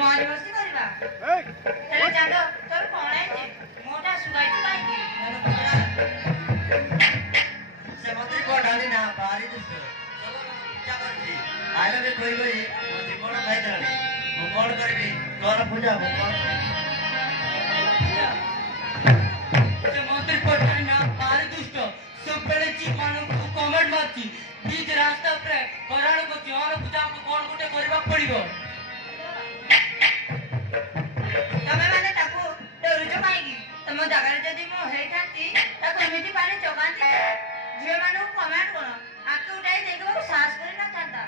मौज मस्ती करवा चले जादो तोर कौन है जे मोटा सुगाई तो काई की से मंत्री को डाली ना बारी दुष्ट चलो क्या करती आइले बे कोई कोई मो जीवन खाई दरानी मु कोन करबी तोर पूजा मु कोन से मंत्री को डाली ना बारी दुष्ट सब बेले जीवन को कमेंट मारती बीच रास्ता पर कराण को जीवन पूजा को कोन गुटे करबा पड़िबो तमे माने ताकू डरुचो काईकी तम जगार जदी मो हेई थांती ताकू एमिति पानी चगांती झियो मानु कमेंट कोन आके उठाई देखबो साहस करे न थांता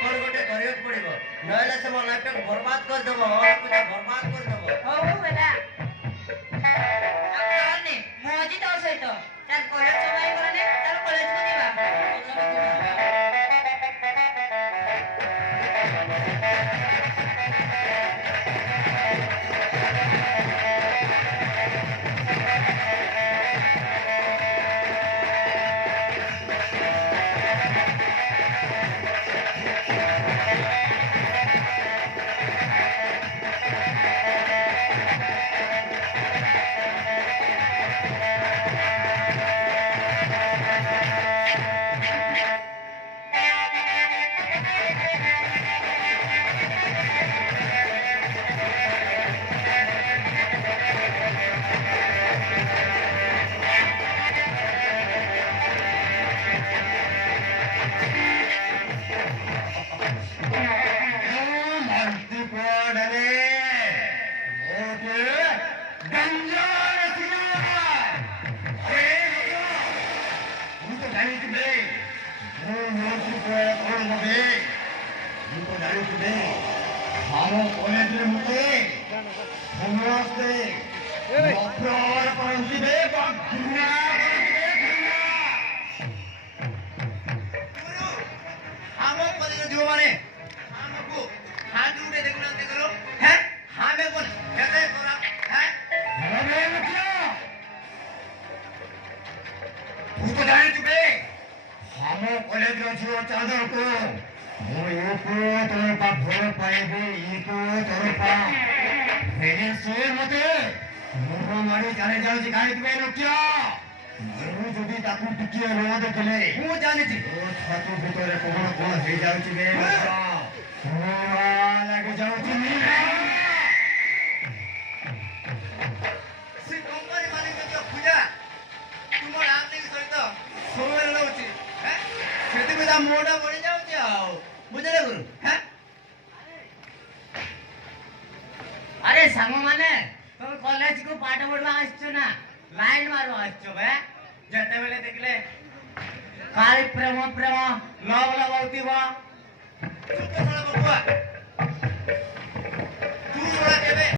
कोन गुटे करियो पड़िबो नहले से मो लाइफ बर्बाद कर देबो और पूजा बर्बाद कर देबो हो बेटा आपने मोजी तो सहित तार कॉलेज चबाई करने तार कॉलेज को दिबा अरे सांगो माने तुम कॉलेज को पाठ पढ़वा आछो ना लाइन मारो आछो बे जते बेले देखले काली प्रेम प्रेम लव लव होती बा चुप कर बकुआ